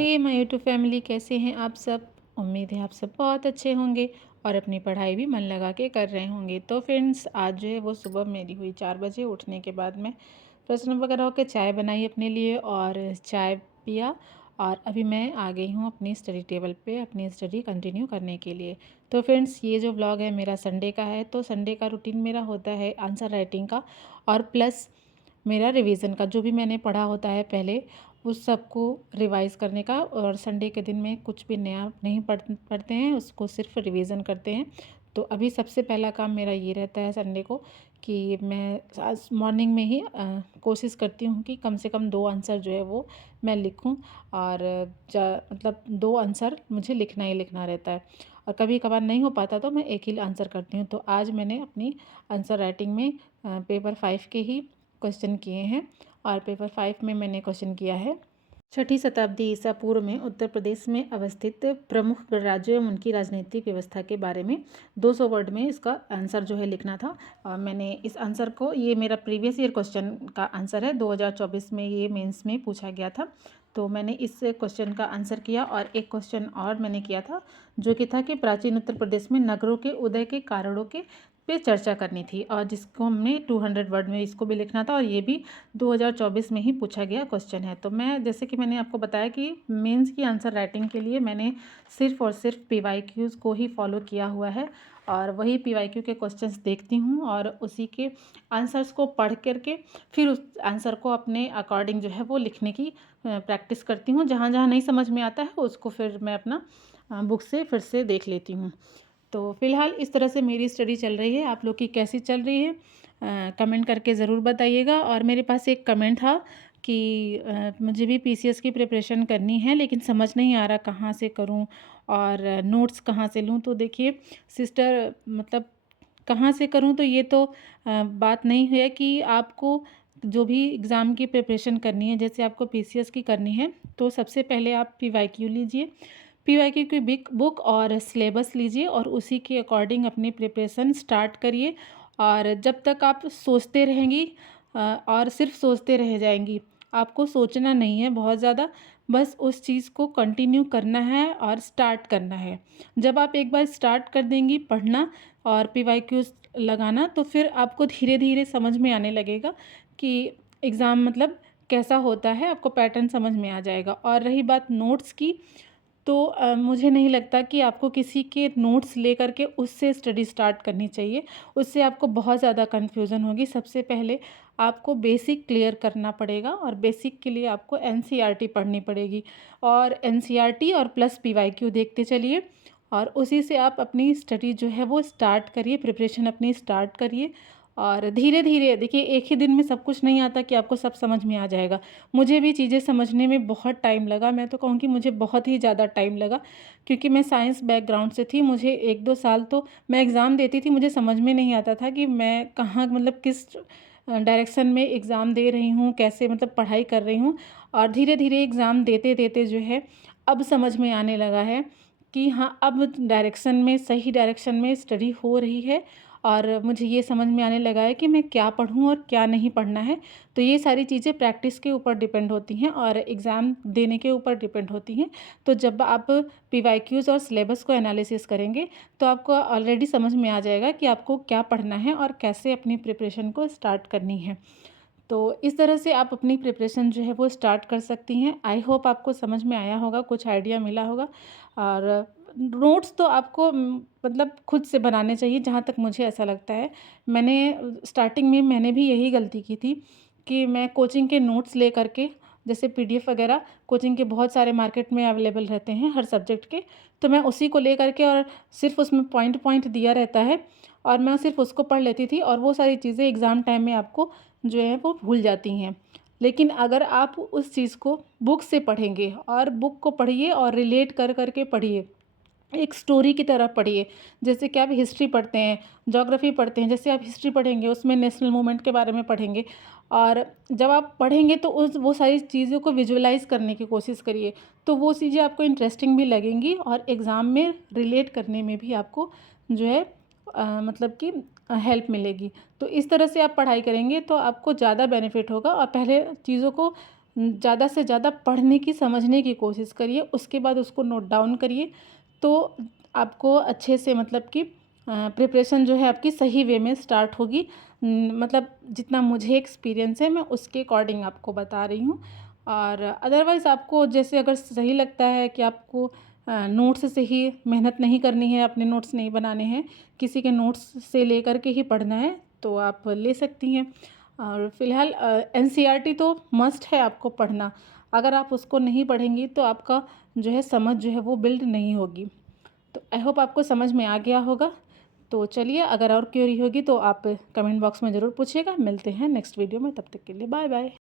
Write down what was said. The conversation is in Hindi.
हे माय यूट्यूब फैमिली, कैसे हैं आप सब। उम्मीद है आप सब बहुत अच्छे होंगे और अपनी पढ़ाई भी मन लगा के कर रहे होंगे। तो फ्रेंड्स, आज जो है वो सुबह मेरी हुई 4 बजे। उठने के बाद मैं फ्रेश वगैरह होकर चाय बनाई अपने लिए और चाय पिया। और अभी मैं आ गई हूँ अपनी स्टडी टेबल पे अपनी स्टडी कंटिन्यू करने के लिए। तो फ्रेंड्स, ये जो व्लॉग है मेरा संडे का है। तो संडे का रूटीन मेरा होता है आंसर राइटिंग का और प्लस मेरा रिवीजन का। जो भी मैंने पढ़ा होता है पहले, उस सब को रिवाइज़ करने का। और संडे के दिन में कुछ भी नया नहीं पढ़ते हैं, उसको सिर्फ रिवीजन करते हैं। तो अभी सबसे पहला काम मेरा ये रहता है संडे को कि मैं आज मॉर्निंग में ही कोशिश करती हूँ कि कम से कम 2 आंसर जो है वो मैं लिखूँ। और मतलब 2 आंसर मुझे लिखना ही लिखना रहता है। और कभी कभार नहीं हो पाता तो मैं एक ही आंसर करती हूँ। तो आज मैंने अपनी आंसर राइटिंग में पेपर 5 के ही क्वेश्चन किए हैं। और पेपर 5 में मैंने क्वेश्चन किया है 6ठी शताब्दी ईसा पूर्व में उत्तर प्रदेश में अवस्थित प्रमुख गणराज्यों एवं उनकी राजनीतिक व्यवस्था के बारे में 200 वर्ड में इसका आंसर जो है लिखना था। मैंने इस आंसर को, ये मेरा प्रीवियस ईयर क्वेश्चन का आंसर है, 2024 में ये मेंस में पूछा गया था। तो मैंने इस क्वेश्चन का आंसर किया। और एक क्वेश्चन और मैंने किया था जो कि था कि प्राचीन उत्तर प्रदेश में नगरों के उदय के कारणों के पे चर्चा करनी थी, और जिसको हमने 200 वर्ड में इसको भी लिखना था। और ये भी 2024 में ही पूछा गया क्वेश्चन है। तो मैं, जैसे कि मैंने आपको बताया कि मेंस की आंसर राइटिंग के लिए मैंने सिर्फ़ और सिर्फ पीवाईक्यूज़ को ही फॉलो किया हुआ है। और वही पीवाईक्यू के क्वेश्चंस देखती हूँ और उसी के आंसर्स को पढ़ करके फिर उस आंसर को अपने अकॉर्डिंग जो है वो लिखने की प्रैक्टिस करती हूँ। जहाँ जहाँ नहीं समझ में आता है उसको फिर मैं अपना बुक से फिर से देख लेती हूँ। तो फ़िलहाल इस तरह से मेरी स्टडी चल रही है। आप लोग की कैसी चल रही है, कमेंट करके ज़रूर बताइएगा। और मेरे पास एक कमेंट था कि मुझे भी पीसीएस की प्रिपरेशन करनी है लेकिन समझ नहीं आ रहा कहाँ से करूँ और नोट्स कहाँ से लूँ। तो देखिए सिस्टर, मतलब कहाँ से करूँ तो ये तो बात नहीं है कि आपको जो भी एग्ज़ाम की प्रिपरेशन करनी है, जैसे आपको पीसीएस की करनी है, तो सबसे पहले आप पीवाईक्यू लीजिए। पीवाईक्यू की बिक बुक और सिलेबस लीजिए और उसी के अकॉर्डिंग अपनी प्रिपरेशन स्टार्ट करिए। और जब तक आप सोचते रहेंगी और सिर्फ सोचते रह जाएंगी, आपको सोचना नहीं है बहुत ज़्यादा, बस उस चीज़ को कंटिन्यू करना है और स्टार्ट करना है। जब आप एक बार स्टार्ट कर देंगी पढ़ना और पीवाईक्यूज़ लगाना, तो फिर आपको धीरे धीरे समझ में आने लगेगा कि एग्ज़ाम मतलब कैसा होता है, आपको पैटर्न समझ में आ जाएगा। और रही बात नोट्स की, तो मुझे नहीं लगता कि आपको किसी के नोट्स लेकर के उससे स्टडी स्टार्ट करनी चाहिए। उससे आपको बहुत ज़्यादा कन्फ्यूज़न होगी। सबसे पहले आपको बेसिक क्लियर करना पड़ेगा और बेसिक के लिए आपको एनसीईआरटी पढ़नी पड़ेगी। और एनसीईआरटी और प्लस पीवाईक्यू देखते चलिए और उसी से आप अपनी स्टडी जो है वो स्टार्ट करिए, प्रिपरेशन अपनी स्टार्ट करिए। और धीरे धीरे देखिए, एक ही दिन में सब कुछ नहीं आता कि आपको सब समझ में आ जाएगा। मुझे भी चीज़ें समझने में बहुत टाइम लगा। मैं तो कहूँगी मुझे बहुत ही ज़्यादा टाइम लगा, क्योंकि मैं साइंस बैकग्राउंड से थी। मुझे 1-2 साल तो मैं एग्ज़ाम देती थी, मुझे समझ में नहीं आता था कि मैं कहाँ, मतलब किस डायरेक्शन में एग्ज़ाम दे रही हूँ, कैसे मतलब पढ़ाई कर रही हूँ। और धीरे धीरे एग्ज़ाम देते देते जो है अब समझ में आने लगा है कि हाँ, अब डायरेक्शन में, सही डायरेक्शन में स्टडी हो रही है। और मुझे ये समझ में आने लगा है कि मैं क्या पढ़ूँ और क्या नहीं पढ़ना है। तो ये सारी चीज़ें प्रैक्टिस के ऊपर डिपेंड होती हैं और एग्ज़ाम देने के ऊपर डिपेंड होती हैं। तो जब आप पीवाईक्यूज़ और सिलेबस को एनालिसिस करेंगे तो आपको ऑलरेडी समझ में आ जाएगा कि आपको क्या पढ़ना है और कैसे अपनी प्रिपरेशन को स्टार्ट करनी है। तो इस तरह से आप अपनी प्रिपरेशन जो है वो स्टार्ट कर सकती हैं। आई होप आपको समझ में आया होगा, कुछ आइडिया मिला होगा। और नोट्स तो आपको मतलब खुद से बनाने चाहिए, जहाँ तक मुझे ऐसा लगता है। मैंने स्टार्टिंग में मैंने भी यही गलती की थी कि मैं कोचिंग के नोट्स ले करके, जैसे पीडीएफ वगैरह कोचिंग के बहुत सारे मार्केट में अवेलेबल रहते हैं हर सब्जेक्ट के, तो मैं उसी को ले करके और सिर्फ उसमें पॉइंट पॉइंट दिया रहता है और मैं सिर्फ उसको पढ़ लेती थी। और वो सारी चीज़ें एग्ज़ाम टाइम में आपको जो है वो भूल जाती हैं। लेकिन अगर आप उस चीज़ को बुक से पढ़ेंगे और बुक को पढ़िए और रिलेट कर करके पढ़िए, एक स्टोरी की तरह पढ़िए। जैसे कि आप हिस्ट्री पढ़ते हैं, ज्योग्राफी पढ़ते हैं, जैसे आप हिस्ट्री पढ़ेंगे उसमें नेशनल मूवमेंट के बारे में पढ़ेंगे। और जब आप पढ़ेंगे तो उस वो सारी चीज़ों को विजुअलाइज़ करने की कोशिश करिए, तो वो चीज़ें आपको इंटरेस्टिंग भी लगेंगी और एग्ज़ाम में रिलेट करने में भी आपको जो है मतलब कि हेल्प मिलेगी। तो इस तरह से आप पढ़ाई करेंगे तो आपको ज़्यादा बेनिफिट होगा। और पहले चीज़ों को ज़्यादा से ज़्यादा पढ़ने की, समझने की कोशिश करिए, उसके बाद उसको नोट डाउन करिए, तो आपको अच्छे से मतलब कि प्रिपरेशन जो है आपकी सही वे में स्टार्ट होगी। मतलब जितना मुझे एक्सपीरियंस है मैं उसके अकॉर्डिंग आपको बता रही हूँ। और अदरवाइज़ आपको जैसे अगर सही लगता है कि आपको नोट्स से ही मेहनत नहीं करनी है, अपने नोट्स नहीं बनाने हैं, किसी के नोट्स से लेकर के ही पढ़ना है, तो आप ले सकती हैं। और फ़िलहाल एनसीईआरटी तो मस्ट है आपको पढ़ना। अगर आप उसको नहीं पढ़ेंगी तो आपका जो है समझ जो है वो बिल्ड नहीं होगी। तो आई होप आपको समझ में आ गया होगा। तो चलिए, अगर और क्वेरी होगी तो आप कमेंट बॉक्स में ज़रूर पूछिएगा। मिलते हैं नेक्स्ट वीडियो में, तब तक के लिए बाय बाय।